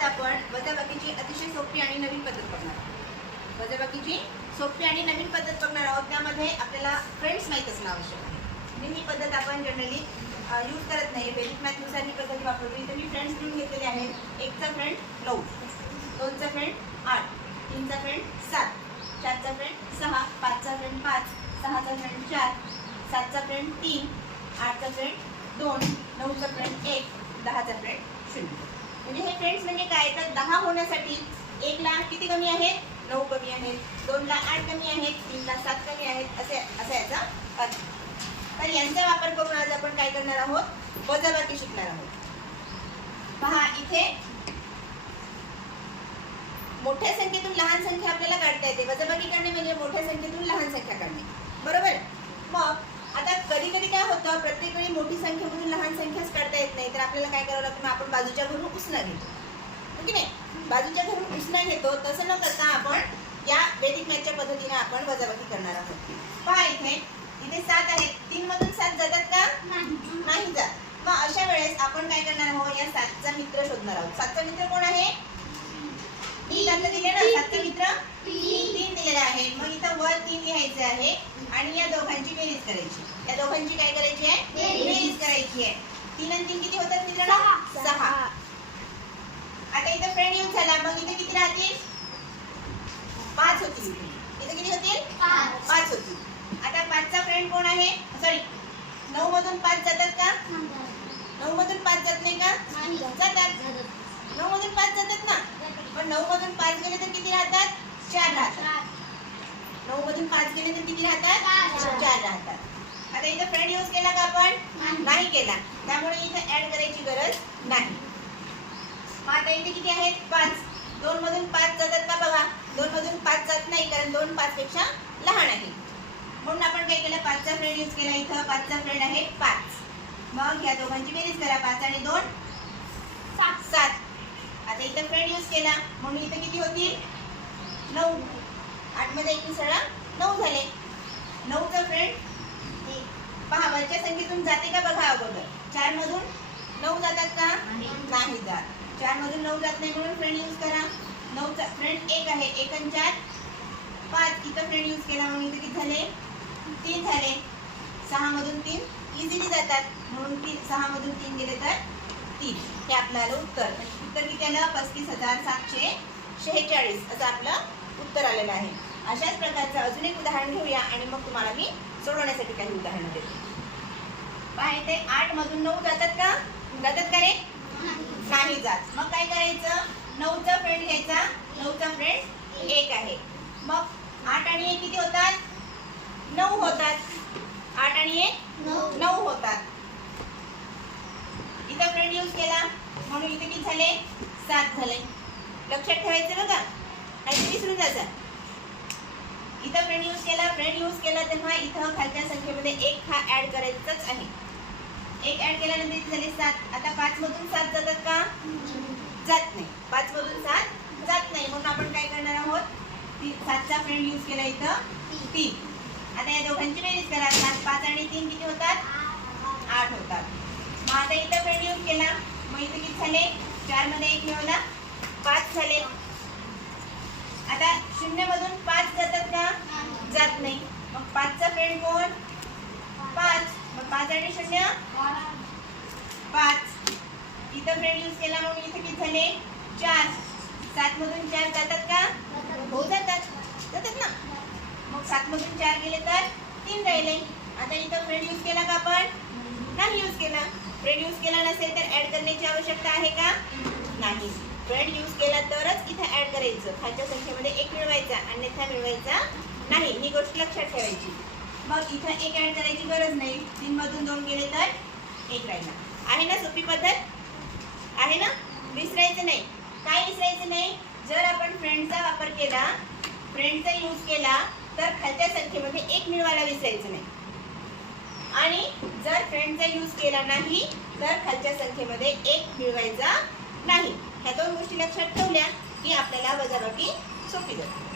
आज आपण वजाबाकीची अतिशय सोपी आणि नवीन पद्धत बघणार आहोत. वजाबाकीची सोपी आणि नवीन पद्धत बघणार आहोत. त्यामध्ये आपल्याला फ्रेंड्स माहीत असणं आवश्यक आहे. मी ही पद्धत आपण जनरली यूज करत नाही. बेसिक मॅथनुसार ही पद्धत वापरतो तर मी फ्रेंड्स घेऊन घेतलेले आहेत एकचा फ्रेंड नऊ दोनचा फ्रेंड आठ तीनचा फ्रेंड सात चारचा फ्रेंड सहा पाचचा फ्रेंड पाच सहाचा फ्रेंड चार सातचा फ्रेंड तीन आठचा फ्रेंड दोन नऊचा फ्रेंड एक दहाचा फ्रेंड शून्य. म्हणजे हे फ्रेंड्स म्हणजे काय? तर दहा होण्यासाठी एक लाख किती कमी आहेत? नऊ कमी आहेत. दोन लाख आठ कमी आहेत. तीन लाख सात कमी आहेत. असे असा याचा अर्थ. तर यांचा वापर करून आज आपण काय करणार आहोत? वजाबाकी शिकणार आहोत. पहा इथे मोठ्या संख्येतून लहान संख्या आपल्याला काढता येते. वजाबाकी करणे म्हणजे मोठ्या संख्येतून लहान संख्या काढणे बरोबर मग आता कधी किंवा प्रत्येक वेळी मोठी संख्येमधून लहान संख्याच काढता येत नाही तर आपल्याला काय करावं लागतं? मग आपण बाजूच्या घरून उसना घेतो. हो की नाही? बाजूच्या घरून उसना घेतो तसं न करता आपण या वेदिक मॅचच्या पद्धतीने आपण वजाबाकी करणार आहोत. पहा इथे इथे सात आहेत. तीन मधून सात जातात का? नाही जात. मग अशा वेळेस आपण काय करणार आहोत? या सातचा मित्र शोधणार आहोत. सातचा मित्र कोण आहे? तीन दिले ना? सातचा मित्र? तीन दिलेला आहे. मग इथं वर तीन लिहायचे आहे. आणि या दोघांची बेरीज करायची. या दोघांची काय करायची आहे? बेरीज. करायची आहे. तीन आणि तीन किती होतात मित्रांनो? सहा. आता इथं फ्रेंड यूज झाला मग इथे किती राहतील? पाच होतील. इथे किती होतील? पाच. होतील. आता पाचचा फ्रेंड कोण आहे? सॉरी नऊ मधून पाच जातात का? नऊ मधून पाच जात नाही का? जातात. नऊ मधून पाच जातात ना? पण नऊ मधून पाच गेले तर किती राहतात चार राहतात नऊ मधून पाच गेले तर किती राहतात? चार. राहतात. आता इथं फ्रेंड यूज केला का आपण? नाही. केला. त्यामुळे इथे ऍड करायची गरज नाही. मग आता इथे किती आहेत? पाच. दोन मधून पाच जातात का बघा? दोन मधून पाच जात नाही कारण दोन पाच पेक्षा लहान आहे. म्हणून आपण काय केलं? पाचचा फ्रेंड यूज केला इथं. पाचचा फ्रेंड आहे पाच. मग या दोघांची बेरीज करा. पाच आणि दोन सात. आता इथं फ्रेंड यूज केला. म्हणून इथं किती होतील? नऊ. आठमध्ये एकवीस सोळा नऊ झाले. नऊचा फ्रेंड पहा वरच्या संख्येतून जाते का बघा अगोदर. चार मधून नऊ जातात का? नाही. जात. चार मधून नऊ जात नाही म्हणून फ्रेंड यूज करा. नऊचा फ्रेंड एक आहे एक आणि चार. पाच. इथं फ्रेंड यूज केला म्हणून इथं किती झाले? तीन झाले. सहा मधून तीन इझिली जातात. म्हणून तीन सहा मधून तीन गेले तर तीन. हे आपलं आलं उत्तर. उत्तर किती आलं? पस्तीस हजार सातशे शेहेचाळीस. असं आपलं उत्तर आलेलं आहे. अशाच प्रकारचं अजून एक उदाहरण घेऊया आणि मग तुम्हाला मी सोडवण्यासाठी काही उदाहरण देते. पाय ते आठ मधून नऊ जातात का? जातात का रे? नाही जात. मग काय करायचं? नऊचा फ्रेंड घ्यायचा. नऊचा फ्रेंड एक आहे. मग आठ आणि एक किती होतात? नऊ होतात. आठ आणि एक नऊ होतात. इथं फ्रेंड यूज केला. म्हणून इथे किती झाले? सात झाले. लक्षात ठेवायचं बघा नाही विसरून जायचं इथं फ्रेंड यूज केला फ्रेंड यूज केला तेव्हा इथं खालच्या संख्येमध्ये एक हा ऍड करायचाच आहे. एक ऍड केल्यानंतर इथे झाले सात. आता पाच मधून सात जातात का? जात नाही. पाच मधून सात जात नाही. म्हणून आपण काय करणार आहोत? ती- सातचा फ्रेंड यूज केला इथं. तीन. आता या दोघांची बेरीज करा सात पाच आणि तीन किती होतात? आठ होतात. मग आता इथं फ्रेंड यूज केला. मग इथे किती झाले? चारमध्ये एक मिळवला. पाच झाले. आता शून्य मधून जात नाही. मग पाचचा फ्रेंड कोण? पाच. मग पाच आणि शून्य? पाच. इथं फ्रेंड यूज केला म्हणून इथं किती झाले? चार. सात मधून चार जातात का? हो जातात. जातात ना? मग सात मधून चार गेले तर तीन राहिले. आता इथं फ्रेंड यूज केला का आपण? नाही यूज केला. फ्रेंड यूज केला नसेल तर ऍड करण्याची आवश्यकता आहे का? नाही. फ्रेंड यूज केला तरच इथं ऍड करायचं. खालच्या संख्येमध्ये एक मिळवायचा. अन्यथा मिळवायचा नाही ही गोष्ट लक्षात ठेवायची. मग इथं एक ऍड करायची गरज नाही. तीन मधून दोन गेले तर एक राहिला. आहे ना सोपी पद्धत? आहे ना? विसरायचं नाही. काय विसरायचं नाही? जर आपण फ्रेंडचा वापर केला फ्रेंडचा यूज केला तर खालच्या संख्येमध्ये एक मिळवायला विसरायचं नाही. आणि जर फ्रेंडचा यूज केला नाही तर खालच्या संख्येमध्ये एक मिळवायचा नाही. ह्या दोन गोष्टी लक्षात ठेवल्या की आपल्याला वजाबाकी सोपी जाते.